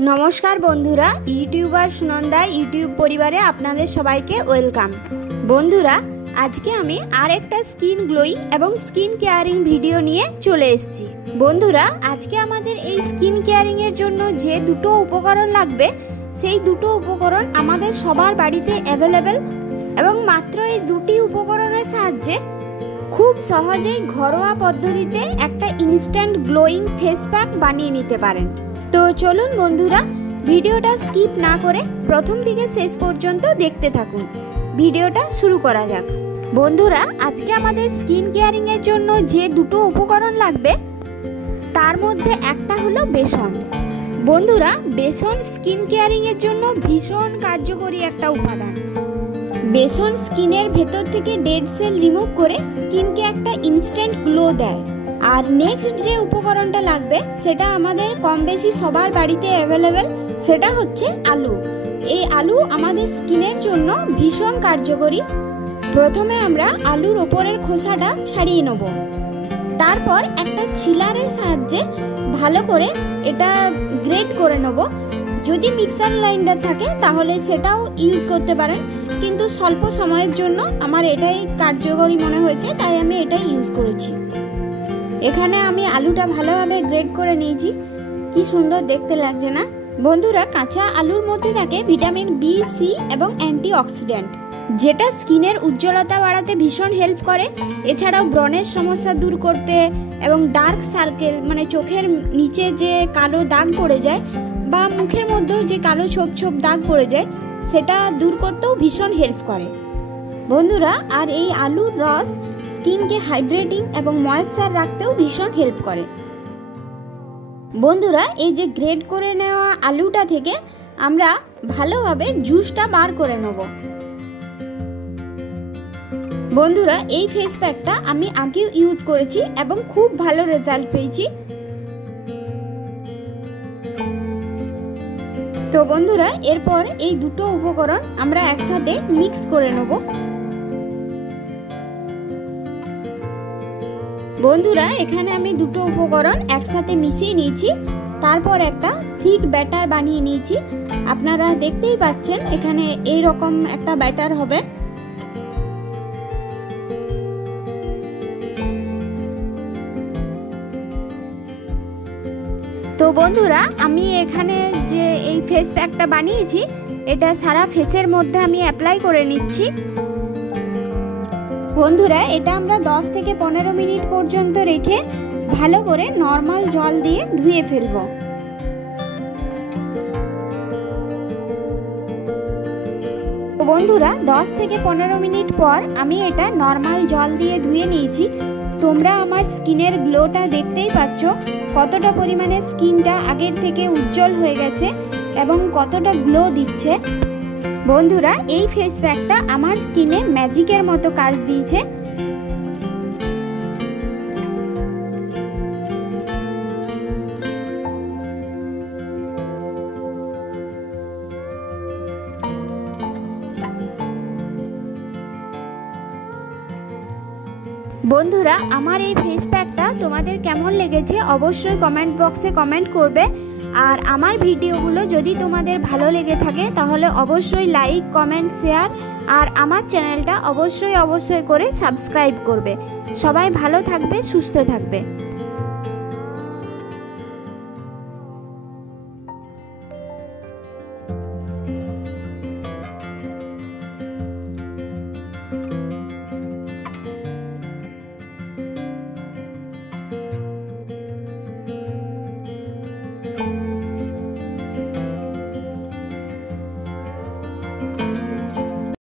नमस्कार बंधुरा यूट्यूबार सुनंदा यूट्यूब परिवारे आपनादेर सबाइके वेलकाम। बंधुरा आज के आमी आरेकटा स्किन ग्लोइंग एवं स्किन केयारिंग भिडियो निये चले एसेछि। बंधुरा आज के आमादेर एई स्किन केयारिंग एर जोन्नो जे दुटो उपकरण लागबे सेई दुटो उपकरण आमादेर सबार बाड़ीते अवेलेबल एवं मात्र एई दुटी उपकरणेर साहाज्ये खूब सहजेई घरोया पद्धतिते एकटा इन्स्टैंट ग्लोइंग फेस पैक बानिये निते पारेन। तो चलुन बंधुरा भिडियोटा स्किप ना करे प्रथम दिके शेष पर्यन्त देखते थाकुन। भिडियोटा शुरू करा जाक। बंधुरा आज के आमादेर स्किन केयारिंग एर जोन्नो जे दुटो उपकरण लागबे तार मध्य एकटा हलो बेसन। बंधुरा बेसन स्किन केयारिंग एर जोन्नो भीषण कार्यकरी एकटा उपादान। बेसन स्किनेर भेतर थेके डेड सेल रिमुव करे स्किनके एकटा इन्स्टैंट ग्लो देय। और नेक्स्ट जे उपकरणटा लागबे सेटा आमादेर कम बेशी सबार बाड़ीते अवेलेबल, सेटा होच्छे आलू। এই আলু আমাদের স্কিনের জন্য ভীষণ কার্যকরী। প্রথমে আমরা আলুর উপরের খোসাটা ছাড়িয়ে নেব, তারপর একটা ছিলারের সাহায্যে ভালো করে এটা গ্রেট করে নেব। যদি মিক্সার গ্রাইন্ডার থাকে তাহলে সেটাও ইউজ করতে পারেন, কিন্তু স্বল্প সময়ের জন্য আমার এটাই কার্যকরী মনে হয়েছে তাই আমি এটাই ইউজ করেছি। এখানে আমি আলুটা ভালোভাবে গ্রেট করে নিয়েছি। কি সুন্দর দেখতে লাগছে না বন্ধুরা। কাঁচা আলুর মধ্যে থাকে ভিটামিন বি, সি এবং অ্যান্টিঅক্সিডেন্ট, যেটা স্কিনের উজ্জ্বলতা বাড়াতে ভীষণ হেল্প করে। এছাড়াও ব্রণের সমস্যা দূর করতে এবং ডার্ক সার্কেল মানে চোখের নিচে যে কালো দাগ পড়ে যায় বা মুখের মধ্যেও যে কালো ছোপ ছোপ দাগ পড়ে যায় সেটা দূর করতেও ভীষণ হেল্প করে বন্ধুরা। আর এই আলুর রস স্কিনকে হাইড্রেটিং এবং ময়েশ্চার রাখতেও ভীষণ হেল্প করে বন্ধুরা। এই যে গ্রেট করে নেওয়া আলুটা থেকে আমরা ভালোভাবে জুসটা বার করে নেব বন্ধুরা। এই ফেস প্যাকটা আমি আগেও ইউজ করেছি এবং খুব ভালো রেজাল্ট পেয়েছি। তো বন্ধুরা এরপর এই দুটো উপকরণ আমরা একসাথে মিক্স করে নেব বন্ধুরা। এখানে আমি দুটো উপকরণ একসাথে মিশিয়ে নিয়েছি, তারপর একটা থিক ব্যাটার বানিয়ে নিয়েছি। আপনারা দেখতেই পাচ্ছেন এখানে এই রকম একটা ব্যাটার হবে। তো বন্ধুরা আমি এখানে যে এই ফেস প্যাকটা বানিয়েছি এটা সারা ফেসের মধ্যে আমি অ্যাপ্লাই করে নিচ্ছি বন্ধুরা। এটা আমরা 10 থেকে 15 মিনিট পর্যন্ত রেখে ভালো করে নরমাল জল দিয়ে ধুয়ে ফেলব বন্ধুরা। 10 থেকে 15 মিনিট পর আমি এটা নরমাল জল দিয়ে ধুয়ে নিয়েছি। তোমরা আমার স্কিনের গ্লোটা দেখতেই পাচ্ছ, কতটা পরিমাণে স্কিনটা আগের থেকে উজ্জ্বল হয়ে গেছে এবং কতটা গ্লো দিচ্ছে বন্ধুরা। এই ফেস প্যাকটা আমার স্কিনে ম্যাজিকের মতো কাজ দিয়েছে বন্ধুরা। আমার এই ফেস প্যাকটা তোমাদের কেমন লেগেছে অবশ্যই কমেন্ট বক্সে কমেন্ট করবে। আর আমার ভিডিওগুলো যদি তোমাদের ভালো লেগে থাকে তাহলে অবশ্যই লাইক, কমেন্ট, শেয়ার আর আমার চ্যানেলটা অবশ্যই করে সাবস্ক্রাইব করবে। সবাই ভালো থাকবে, সুস্থ থাকবে।